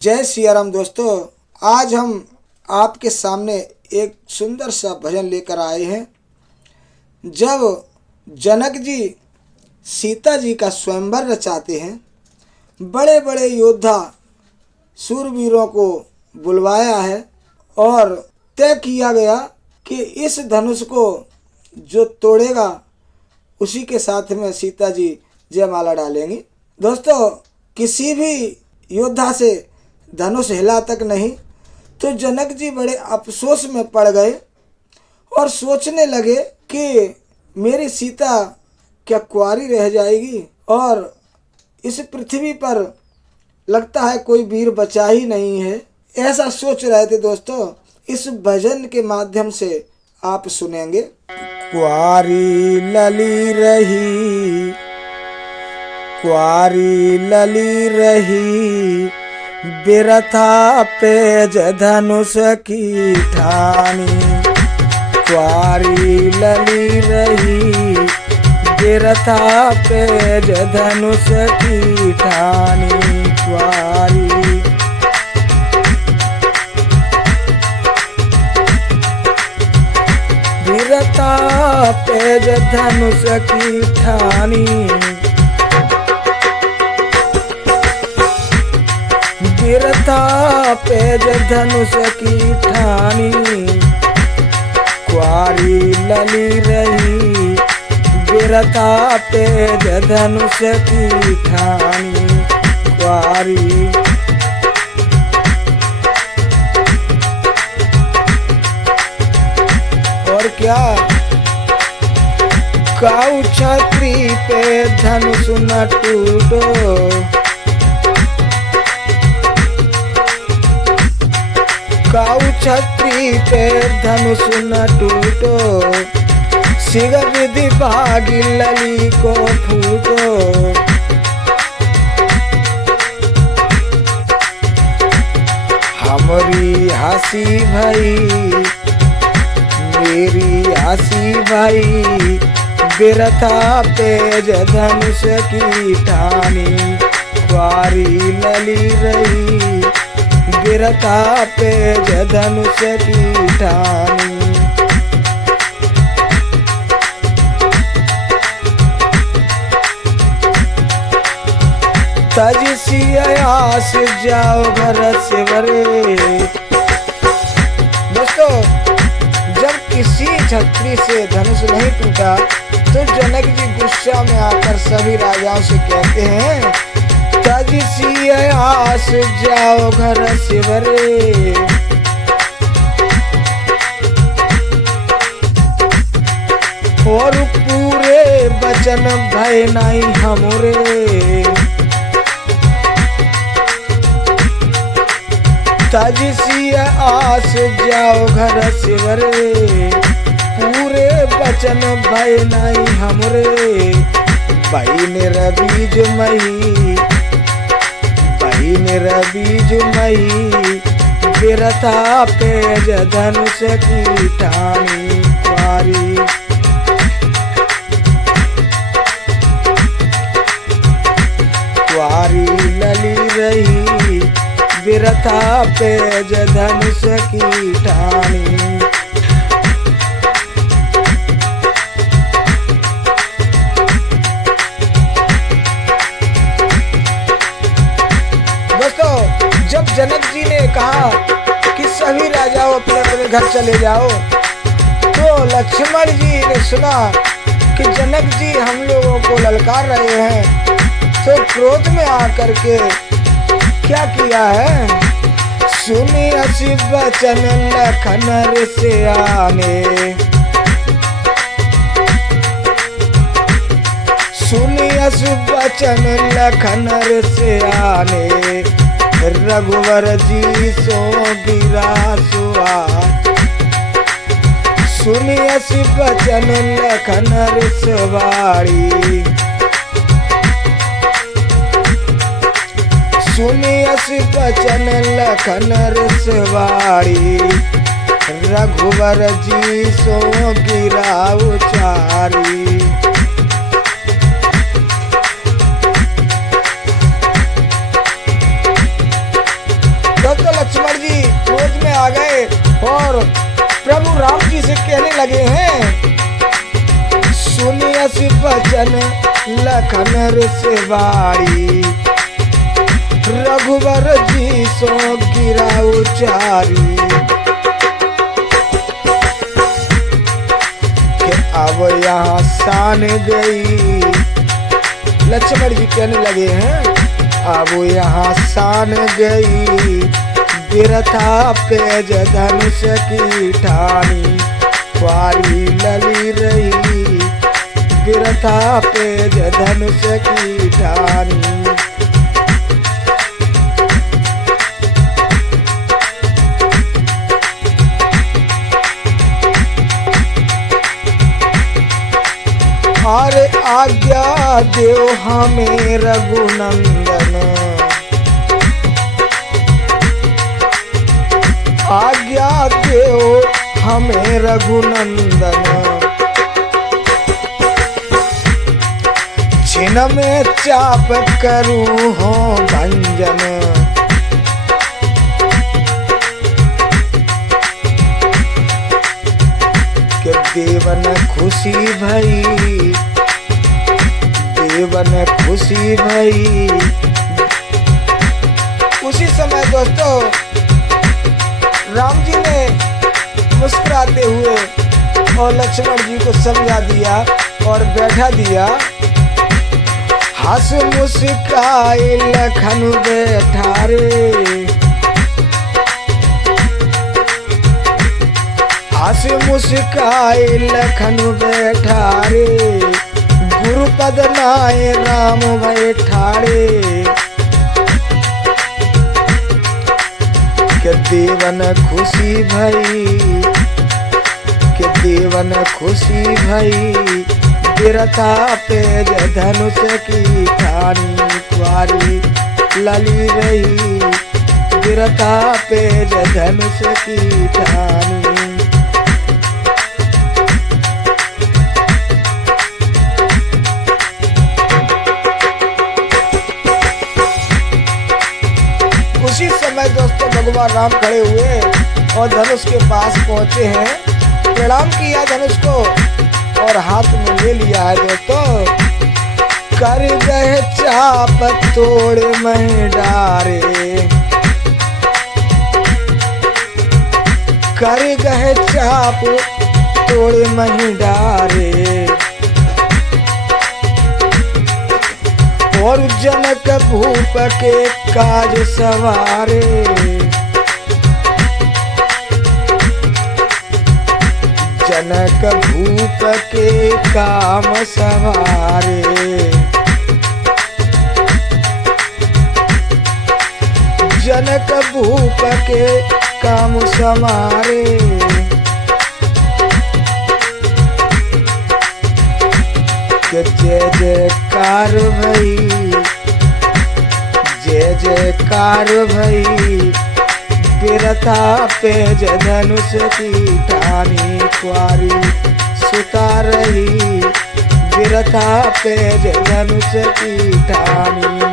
जय सिया राम दोस्तों। आज हम आपके सामने एक सुंदर सा भजन लेकर आए हैं। जब जनक जी सीता जी का स्वयंवर रचाते हैं, बड़े बड़े योद्धा सूरवीरों को बुलवाया है और तय किया गया कि इस धनुष को जो तोड़ेगा उसी के साथ में सीता जी जयमाला डालेंगी। दोस्तों, किसी भी योद्धा से धनुष हिला तक नहीं, तो जनक जी बड़े अफसोस में पड़ गए और सोचने लगे कि मेरी सीता क्या कुंवारी रह जाएगी और इस पृथ्वी पर लगता है कोई वीर बचा ही नहीं है। ऐसा सोच रहे थे। दोस्तों, इस भजन के माध्यम से आप सुनेंगे। कुंवारी लली रही, कुंवारी लली रही, बिरथा पेज धनुष की ठानी। कुंवारी लली रही, बिरथा पेज धनुष की ठानी। कुंवारी बिरथा पेज धनुष की ठानी। बिरथा पेज धनुष की ठानी। कुंवारी लली रही, बिरथा पेज धनुष की ठानी। कुंवारी और क्या, काऊ छत्री पे धनुष न टूटो। काऊ छत्री पे धनुष न टूटो, सिग विधि भागी लली को फूटो। हमारी हंसी भाई, मेरी हंसी भाई, बिरथा पेज धनुष की ठानी। कुंवारी लली रही, बिरथा पेज धनुष की ठानी। तज सियास जाओ घर से वरे। दोस्तों, जब किसी छत्री से धनुष नहीं टूटा तो जनक जी गुस्सा में आकर सभी राजाओं से कहते हैं, तज सियास जाओ घर से वरे। और पूरे बचन भय नहीं हमरे। तज सियास जाओ घर से वरे, पूरे बचन भय नहीं हमरे। बहिन रबीज मही, बहिन रबीज मही, बिरथा पेज धनुष की ठानी। कुंवारी कुंवारी लली रही, बिरथा पेज धनुष की ठानी। दोस्तों, जब जनक जी ने कहा कि सभी राजाओं अपने अपने घर चले जाओ, तो लक्ष्मण जी ने सुना कि जनक जी हम लोगों को ललकार रहे हैं, तो क्रोध में आकर के क्या किया है, सुनी असी बचन लखन से आने। सुनी असी बचन लखन से आने, रघुवर जी सो गिरा सुआन। सुनी असी बचन लखन सवारी। सुनी असी बचन लखन सवारी, रघुवर जी सो गिरा उचारी। और प्रभु राम जी से कहने लगे हैं, सुनियस बचन लखन ऋषवाड़ी, रघुवर जी सो गिरा उचारी। कि अब यहाँ सान गई, लक्ष्मण जी कहने लगे हैं, अब यहाँ सान गई, बिरथा पेज धनुष की ठानी, क्वारी लली रही, बिरथा पेज धनुष की ठानी। अरे आज्ञा देव हमें रघुनंदन, आज्ञा देव हमें रघुनंदन, छिन में चाप करूं हो भंजन। के देवन खुशी भई, देवन खुशी भई। उसी समय दोस्तों राम जी ने मुस्कुराते हुए और लक्ष्मण जी को समझा दिया और बैठा दिया। हंस मुस्काए लखन बैठा रे, हंस मुस्काए लखन बैठा रे, गुरुपद नाय राम बैठारे। के देवन खुशी भई, के देवन खुशी भई, बिरथा पेज धनुष की ठानी, क्वारी लली रही, बिरथा पेज धनुष की ठानी। उसी समय दोस्तों भगवान राम खड़े हुए और धनुष के पास पहुंचे हैं, प्रणाम किया धनुष को और हाथ में ले लिया है दोस्तों। कर गए चाप तोड़ मह डारे, कर गए चाप तोड़ मह डारे, और जनक भूप के काज सवारे, जनक भूप के काम सवारे, जनक भूप के काम समारे। जय जयकार भई, जय जयकार भई, बिरथा पेज धनुष की ठानी, क्वारी सुता रही, बिरथा पेज धनुष की ठानी।